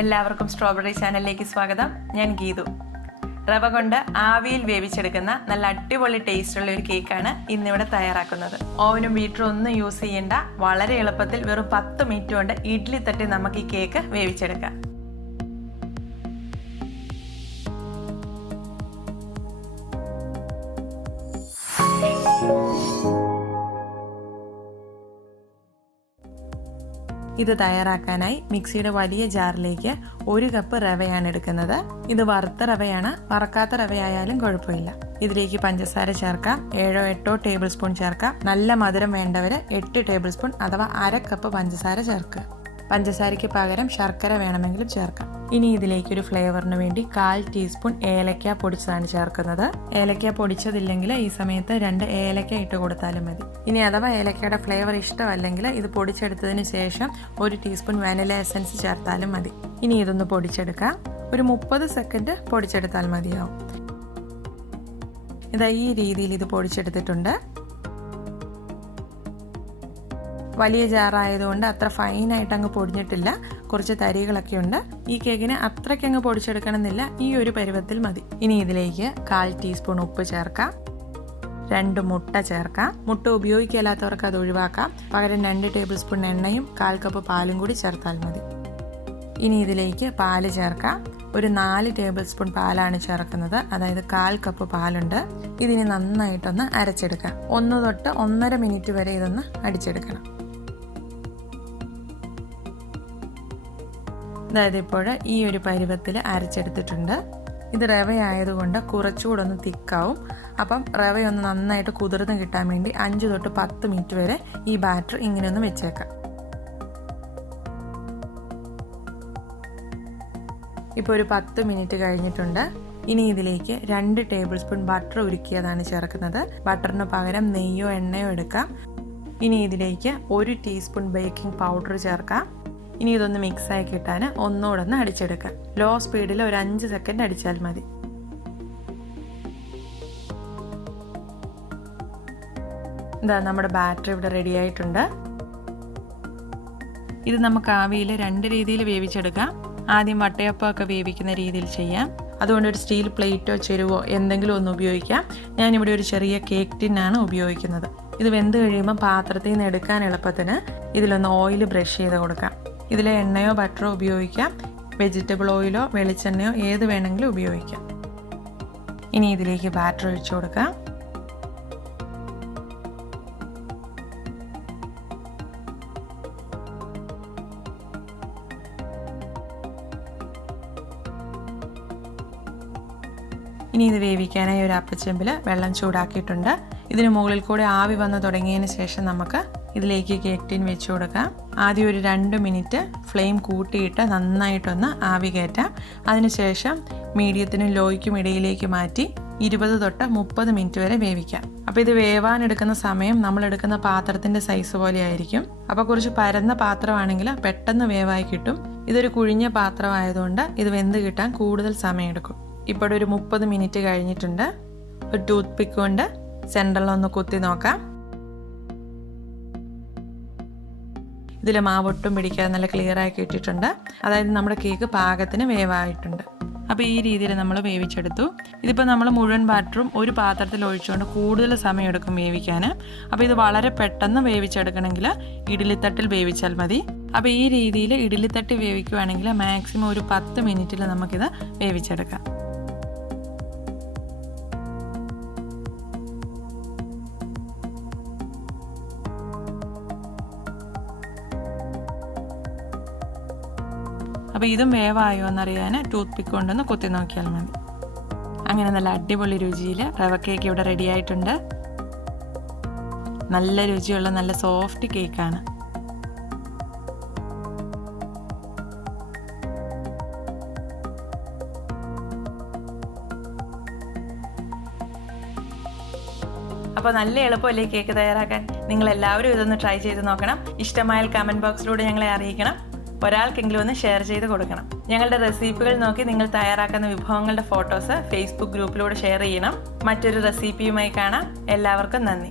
എല്ലാവർക്കും സ്ട്രോബെറി ചാനലിലേക്ക് സ്വാഗതം. ഞാൻ ഗീതു. റവ കൊണ്ട് ആവിയിൽ വേവിച്ചെടുക്കുന്ന നല്ല അടിപൊളി ടേസ്റ്റുള്ള ഒരു കേക്കാണ് ഇന്നിവിടെ തയ്യാറാക്കുന്നത്. ഓവനും ബീറ്ററും ഒന്നും യൂസ് ചെയ്യേണ്ട, വളരെ എളുപ്പത്തിൽ വെറും 10 മിനിറ്റ് കൊണ്ട് ഇഡ്ഡലി തട്ടി നമുക്ക് ഈ കേക്ക് വേവിച്ചെടുക്കാം. ഇത് തയ്യാറാക്കാനായി മിക്സിയുടെ വലിയ ജാറിലേക്ക് 1 കപ്പ് റവയാണ് എടുക്കുന്നത്. ഇത് വറുത്ത റവയാണ്, വറക്കാത്ത റവയായാലും കുഴപ്പമില്ല. ഇതിലേക്ക് പഞ്ചസാര ചേർക്കാം. 7-8 ടേബിൾ സ്പൂൺ ചേർക്കാം. നല്ല മധുരം വേണ്ടവര് 8 ടേബിൾ സ്പൂൺ അഥവാ 1/2 കപ്പ് പഞ്ചസാര ചേർക്കുക. പഞ്ചസാരയ്ക്ക് പകരം ശർക്കര വേണമെങ്കിലും ചേർക്കാം. ഇനി ഇതിലേക്ക് ഒരു ഫ്ലേവറിന് വേണ്ടി 1/4 ടീസ്പൂൺ ഏലക്ക പൊടിച്ചതാണ് ചേർക്കുന്നത്. ഏലക്ക പൊടിച്ചതില്ലെങ്കിൽ ഈ സമയത്ത് 2 ഏലക്ക ഇട്ട് കൊടുത്താലും മതി. ഇനി അഥവാ ഏലക്കയുടെ ഫ്ലേവർ ഇഷ്ടമല്ലെങ്കിൽ ഇത് പൊടിച്ചെടുത്തതിന് ശേഷം 1 ടീസ്പൂൺ വാനില എസൻസ് ചേർത്താലും മതി. ഇനി ഇതൊന്ന് പൊടിച്ചെടുക്കാം. ഒരു 30 സെക്കൻഡ് പൊടിച്ചെടുത്താൽ മതിയാവും. ഇതാ ഈ രീതിയിൽ ഇത് പൊടിച്ചെടുത്തിട്ടുണ്ട്. വലിയ ജാറായതുകൊണ്ട് അത്ര ഫൈനായിട്ട് അങ്ങ് പൊടിഞ്ഞിട്ടില്ല, കുറച്ച് തരികളൊക്കെ ഉണ്ട്. ഈ കേക്കിന് അത്രയ്ക്ക് അങ്ങ് പൊടിച്ചെടുക്കണമെന്നില്ല, ഈ ഒരു പരുവത്തിൽ മതി. ഇനി ഇതിലേക്ക് 1/4 ടീസ്പൂൺ ഉപ്പ് ചേർക്കാം. 2 മുട്ട ചേർക്കാം. മുട്ട ഉപയോഗിക്കില്ലാത്തവർക്ക് അത് ഒഴിവാക്കാം. പകരം 2 ടേബിൾ സ്പൂൺ എണ്ണയും 1/4 കപ്പ് പാലും കൂടി ചേർത്താൽ മതി. ഇനി ഇതിലേക്ക് പാല് ചേർക്കാം. ഒരു 4 ടേബിൾ സ്പൂൺ പാലാണ് ചേർക്കുന്നത്, അതായത് 1/4 കപ്പ് പാലുണ്ട്. ഇതിന് നന്നായിട്ടൊന്ന് അരച്ചെടുക്കാം. 1 തൊട്ട് 1.5 മിനിറ്റ് വരെ ഇതൊന്ന് അടിച്ചെടുക്കണം. അതായത് ഇപ്പോൾ ഈ ഒരു പരുവത്തിൽ അരച്ചെടുത്തിട്ടുണ്ട്. ഇത് റവ ആയതുകൊണ്ട് കുറച്ചുകൂടെ ഒന്ന് തിക്കാവും. അപ്പം റവയൊന്ന് നന്നായിട്ട് കുതിർന്ന് കിട്ടാൻ വേണ്ടി 5 തൊട്ട് 10 മിനിറ്റ് വരെ ഈ ബാറ്റർ ഇങ്ങനെ ഒന്ന് വെച്ചേക്കാം. ഇപ്പോൾ ഒരു 10 മിനിറ്റ് കഴിഞ്ഞിട്ടുണ്ട്. ഇനി ഇതിലേക്ക് 2 ടേബിൾ സ്പൂൺ ബട്ടർ ഉരുക്കിയതാണ് ചേർക്കുന്നത്. ബട്ടറിന് പകരം നെയ്യോ എണ്ണയോ എടുക്കാം. ഇനി ഇതിലേക്ക് 1 ടീസ്പൂൺ ബേക്കിംഗ് പൗഡർ ചേർക്കാം. ഇനി ഇതൊന്ന് മിക്സായി കിട്ടാൻ ഒന്നുകൂടെ ഒന്ന് അടിച്ചെടുക്കാം. ലോ സ്പീഡിൽ ഒരു 5 സെക്കൻഡ് അടിച്ചാൽ മതി. ഇതാ നമ്മുടെ ബാറ്റർ ഇവിടെ റെഡി ആയിട്ടുണ്ട്. ഇത് നമുക്ക് ആവിയിൽ 2 രീതിയിൽ വേവിച്ചെടുക്കാം. ആദ്യം വട്ടയപ്പമൊക്കെ വേവിക്കുന്ന രീതിയിൽ ചെയ്യാം. അതുകൊണ്ട് ഒരു സ്റ്റീൽ പ്ലേറ്റോ ചെരുവോ എന്തെങ്കിലും ഒന്ന് ഉപയോഗിക്കാം. ഞാനിവിടെ ഒരു ചെറിയ കേക്ക് ടിന്നാണ് ഉപയോഗിക്കുന്നത്. ഇത് വെന്ത് കഴിയുമ്പോൾ പാത്രത്തിൽ നിന്ന് എടുക്കാൻ എളുപ്പത്തിന് ഇതിലൊന്ന് ഓയിൽ ബ്രഷ് ചെയ്ത് കൊടുക്കാം. ഇതിൽ എണ്ണയോ ബട്ടറോ ഉപയോഗിക്കാം. വെജിറ്റബിൾ ഓയിലോ വെളിച്ചെണ്ണയോ ഏത് വേണമെങ്കിലും ഉപയോഗിക്കാം. ഇനി ഇതിലേക്ക് ബാറ്റർ ഒഴിച്ചു കൊടുക്കാം. ഇനി ഇത് വേവിക്കാനായി ഒരു അപ്പച്ചെമ്പിൽ വെള്ളം ചൂടാക്കിയിട്ടുണ്ട്. ഇതിന് മുകളിൽ കൂടെ ആവി വന്ന് തുടങ്ങിയതിന് ശേഷം നമുക്ക് ഇതിലേക്ക് കേക്ക് ടിൻ വെച്ച് കൊടുക്കാം. ആദ്യം ഒരു 2 മിനിറ്റ് ഫ്ലെയിം കൂട്ടിയിട്ട് നന്നായിട്ടൊന്ന് ആവി കയറ്റാം. അതിനുശേഷം മീഡിയത്തിനും ലോയ്ക്കും ഇടയിലേക്ക് മാറ്റി 20 തൊട്ട് 30 മിനിറ്റ് വരെ വേവിക്കാം. അപ്പോൾ ഇത് വേവാനെടുക്കുന്ന സമയം നമ്മളെടുക്കുന്ന പാത്രത്തിൻ്റെ സൈസ് പോലെ ആയിരിക്കും. അപ്പോൾ കുറച്ച് പരന്ന പാത്രമാണെങ്കിൽ പെട്ടെന്ന് വേവായി കിട്ടും. ഇതൊരു കുഴിഞ്ഞ പാത്രമായതുകൊണ്ട് ഇത് വെന്ത് കിട്ടാൻ കൂടുതൽ സമയമെടുക്കും. ഇപ്പോൾ ഒരു 30 മിനിറ്റ് കഴിഞ്ഞിട്ടുണ്ട്. ഒരു ടൂത്ത് പിക്ക് കൊണ്ട് സെൻറ്ററിലൊന്ന് കുത്തി നോക്കാം. ഇതിൽ മാവൊട്ടും പിടിക്കാതെ നല്ല ക്ലിയർ ആയി കിട്ടിയിട്ടുണ്ട്. അതായത് നമ്മുടെ കേക്ക് പാകത്തിന് വേവായിട്ടുണ്ട്. അപ്പോൾ ഈ രീതിയിൽ നമ്മൾ വേവിച്ചെടുത്തു. ഇതിപ്പോൾ നമ്മൾ മുഴുവൻ ബാറ്ററും ഒരു പാത്രത്തിൽ ഒഴിച്ചുകൊണ്ട് കൂടുതൽ സമയം എടുക്കും വേവിക്കാൻ. അപ്പോൾ ഇത് വളരെ പെട്ടെന്ന് വേവിച്ചെടുക്കണമെങ്കിൽ ഇഡ്ഡലിത്തട്ടിൽ വേവിച്ചാൽ മതി. അപ്പോൾ ഈ രീതിയിൽ ഇഡ്ഡലിത്തട്ടി വേവിക്കുകയാണെങ്കിൽ മാക്സിമം ഒരു 10 മിനിറ്റിൽ നമുക്കിത് വേവിച്ചെടുക്കാം. അപ്പോൾ ഇതും വേവായോ എന്നറിയാൻ ടൂത്ത് പിക്ക് കൊണ്ടൊന്ന് കുത്തി നോക്കിയാൽ മതി. അങ്ങനെ നല്ല അടിപൊളി രുചിയിൽ റവ കേക്ക് ഇവിടെ റെഡി ആയിട്ടുണ്ട്. നല്ല രുചിയുള്ള നല്ല സോഫ്റ്റ് കേക്കാണ്. അപ്പോൾ നല്ല എളുപ്പമല്ലേ കേക്ക് തയ്യാറാക്കാൻ? നിങ്ങൾ എല്ലാവരും ഇതൊന്ന് ട്രൈ ചെയ്ത് നോക്കണം. ഇഷ്ടമായാൽ കമൻറ്റ് ബോക്സിലൂടെ ഞങ്ങളെ അറിയിക്കണം. ഒരാൾക്കെങ്കിലും ഒന്ന് ഷെയർ ചെയ്ത് കൊടുക്കണം. ഞങ്ങളുടെ റെസിപ്പികൾ നോക്കി നിങ്ങൾ തയ്യാറാക്കുന്ന വിഭവങ്ങളുടെ ഫോട്ടോസ് ഫേസ്ബുക്ക് ഗ്രൂപ്പിലൂടെ ഷെയർ ചെയ്യണം. മറ്റൊരു റെസിപ്പിയുമായി കാണാം. എല്ലാവർക്കും നന്ദി.